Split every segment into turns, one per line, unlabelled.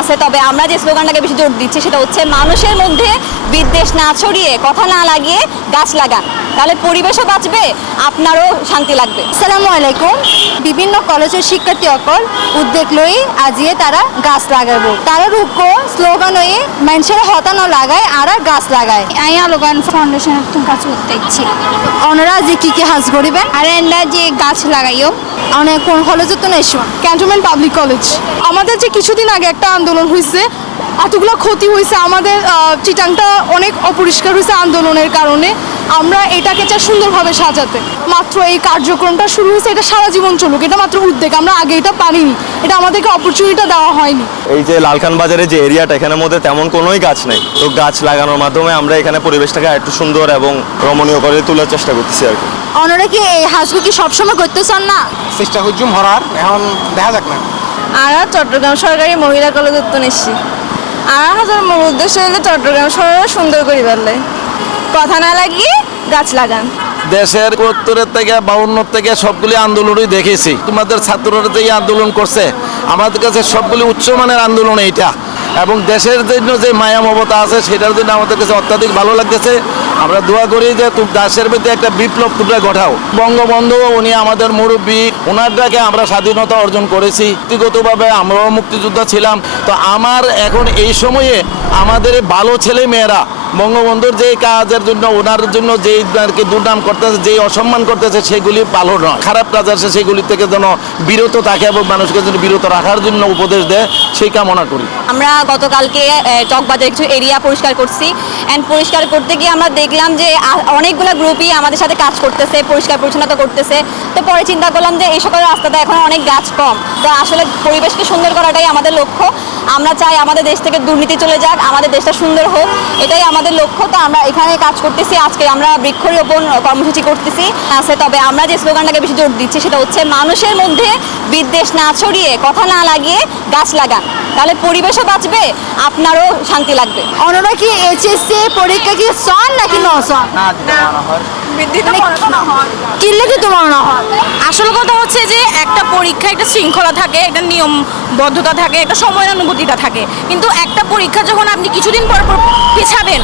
আছে তবে আমরা যে স্লোগানটাকে বেশি জোর দিচ্ছি সেটা হচ্ছে মানুষের মধ্যে বিদ্বেষ না ছড়িয়ে কথা না লাগিয়ে গাছ লাগান। তাহলে পরিবেশও বাঁচবে আপনারও শান্তি লাগবে।
আসসালামু আলাইকুম। বিভিন্ন কলেজের শিক্ষার্থী অকল উদ্যোগ লই আজিয়ে তারা গাছ লাগাবো। তারা রুক্ষ স্লোগান হয়ে মানুষের হতানো লাগায় আর গাছ লাগায়।
আমি আলোগান ফাউন্ডেশনের তো কাজ করতে ইচ্ছি
ওনারা যে কি কি হাজ করিবেন
আর এন্ডা যে গাছ লাগাইও।
অনেক কোন কলেজে তো নেই
ক্যান্টনমেন্ট পাবলিক কলেজ আমাদের যে কিছুদিন আগে একটা আন্দোলন হয়েছে এতগুলো ক্ষতি হয়েছে আমাদের চিটাংটা অনেক অপরিষ্কার হয়েছে আন্দোলনের কারণে। আমরা এটাকে চাই সুন্দরভাবে সাজাতে। মাত্র এই কার্যক্রমটা শুরু হয়েছে এটা সারা জীবন চলুক এটা মাত্র উদ্যোগ। আমরা আগে এটা পারিনি এটা আমাদেরকে অপরচুনিটিটা দেওয়া হয়নি।
এই যে লালখান বাজারে যে এরিয়াটা এখানের মধ্যে তেমন কোনোই গাছ নেই। তো গাছ লাগানোর মাধ্যমে আমরা এখানে পরিবেশটাকে একটু সুন্দর এবং রমণীয় করে তোলার চেষ্টা করতেছি আর কি।
ওনারা কি এই হাজগু কি সবসময় করতে চান না?
চেষ্টা করছুম হরার এখন দেখা যাক না।
আর চট্টগ্রাম সরকারি মহিলা কলেজ উত্তর নিচ্ছি আর হাজার মূল উদ্দেশ্য হলো চট্টগ্রাম শহর সুন্দর করি পারলে কথা না লাগিয়ে গাছ লাগান।
দেশের উত্তরের থেকে বাউন্ন থেকে সবগুলি আন্দোলনই দেখেছি। তোমাদের ছাত্ররা যে আন্দোলন করছে, আমাদের কাছে সবগুলি উচ্চমানের আন্দোলন এইটা। এবং দেশের জন্য যে মায়া মমতা আছে, সেটার জন্য আমাদের কাছে অত্যাধিক ভালো লাগতেছে। আমরা দোয়া করি যে তুমি দেশের মধ্যে একটা বিপ্লব তোমরা ঘটাও। বঙ্গবন্ধু, উনি আমাদের মুরব্বী ওনার ডাকে আমরা স্বাধীনতা অর্জন করেছি। ব্যক্তিগতভাবে আমরাও মুক্তিযোদ্ধা ছিলাম। তো আমার এখন এই সময়ে আমাদের ভালো ছেলে মেয়েরা বঙ্গবন্ধুর যে কাজের জন্য, ওনার জন্য যেই আর কি দুর্নাম করতেছে যেই অসম্মান করতেছে, সেগুলি ভালো নয় খারাপ কাজ আছে সেগুলি থেকে যেন বিরত থাকে এবং মানুষকে যেন বিরত রাখার জন্য উপদেশ দেয়, সেই কামনা করি।
আমরা গতকালকে চকবাজার কিছু এরিয়া পরিষ্কার করছি। অ্যান্ড পরিষ্কার করতে গিয়ে আমরা দেখলাম যে অনেকগুলো গ্রুপই আমাদের সাথে কাজ করতেছে, পরিষ্কার পরিচ্ছন্নতা করতেছে। তো পরে চিন্তা করলাম যে, এই সকল রাস্তাতে এখন অনেক গাছ কম। তো আসলে পরিবেশকে সুন্দর করাটাই আমাদের লক্ষ্য। আমরা চাই আমাদের দেশ থেকে দুর্নীতি চলে যাক, আমাদের দেশটা সুন্দর হোক। এটাই আমাদের লক্ষ্য তো আমরা এখানে কাজ করতেছি আজকে আমরা বৃক্ষরোপণ কর্মসূচি করতেছি। আছে তবে আমরা যে স্লোগানটাকে বেশি জোর দিচ্ছি সেটা হচ্ছে মানুষের মধ্যে বিদ্বেষ না ছড়িয়ে কথা না লাগিয়ে গাছ লাগান। তাহলে পরিবেশও বাঁচবে আপনারও শান্তি লাগবে।
ওনারা কি এইচএসসি পরীক্ষা কি সন নাকি ন সন কিনলে কি তোমার না হয়।
আসল কথা হচ্ছে যে একটা পরীক্ষা একটা শৃঙ্খলা থাকে একটা নিয়মবদ্ধতা থাকে একটা সময়ের অনুভূতিটা থাকে। কিন্তু একটা পরীক্ষা যখন আপনি কিছুদিন পর পর পিছাবেন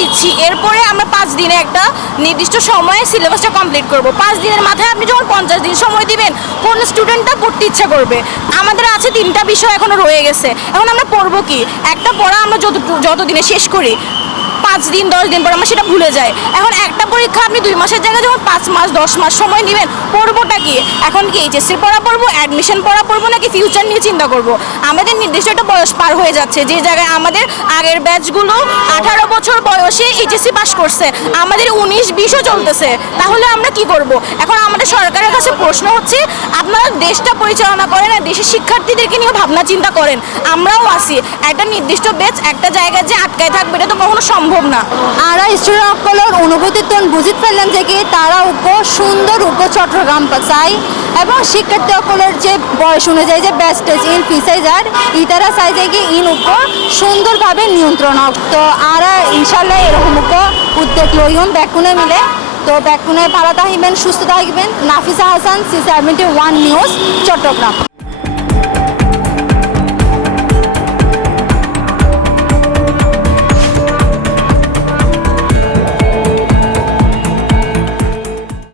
দিচ্ছি। এরপরে আমরা পাঁচ দিনে একটা নির্দিষ্ট সময়ে সিলেবাসটা কমপ্লিট করব। পাঁচ দিনের মাথায় আপনি যখন পঞ্চাশ দিন সময় দিবেন, কোন স্টুডেন্টটা পড়তে ইচ্ছা করবে? আমাদের আছে তিনটা বিষয় এখনও রয়ে গেছে। এখন আমরা পড়ব কি? একটা পড়া আমরা যত যত দিনে শেষ করি। পাঁচ দিন, দশ দিন পর আমরা সেটা ভুলে যাই এখন একটা পরীক্ষা আপনি দুই মাসের জায়গায় যখন পাঁচ মাস, দশ মাস সময় নেবেন, পড়বোটা কি? এখন কি এইচএসসির পড়া পড়ব অ্যাডমিশন পড়া পড়ব, নাকি ফিউচার নিয়ে চিন্তা করব? আমাদের নির্দিষ্ট একটা বয়স পার হয়ে যাচ্ছে, যে জায়গায় আমাদের আগের ব্যাচগুলো আঠারো বছর বয়সে এইচএসসি পাস করছে, আমাদের উনিশ, বিশও চলতেছে। তাহলে আমরা কি করব? এখন আমাদের সরকারের কাছে প্রশ্ন হচ্ছে, আপনারা দেশটা পরিচালনা করেন আর দেশের শিক্ষার্থীদেরকে নিয়ে ভাবনা চিন্তা করেন। আমরাও আসি একটা নির্দিষ্ট ব্যাচ একটা জায়গায় যে আটকায় থাকবে, এটা তো কখনো সম্ভব না।
আর স্টুডেন্ট সকলের অনুভূতি তখন বুঝিত ফেললাম যে কি তারা উপ সুন্দর উপ চট্টগ্রাম চাই এবং শিক্ষার্থী সকলের যে বয়স অনুযায়ী যে বেস্টেজ ইন ফিসাইজার ইতারা চাই যে কি ইন উপ সুন্দরভাবে নিয়ন্ত্রণ হোক। তো আর ইনশাল্লাহ এরকম উপ উদ্যোগ লইম ব্যাকুনে মিলে। তো ব্যাকুনে ভালো থাকবেন সুস্থ থাকবেন। Nafisa Hasan C seventy one news Chattogram.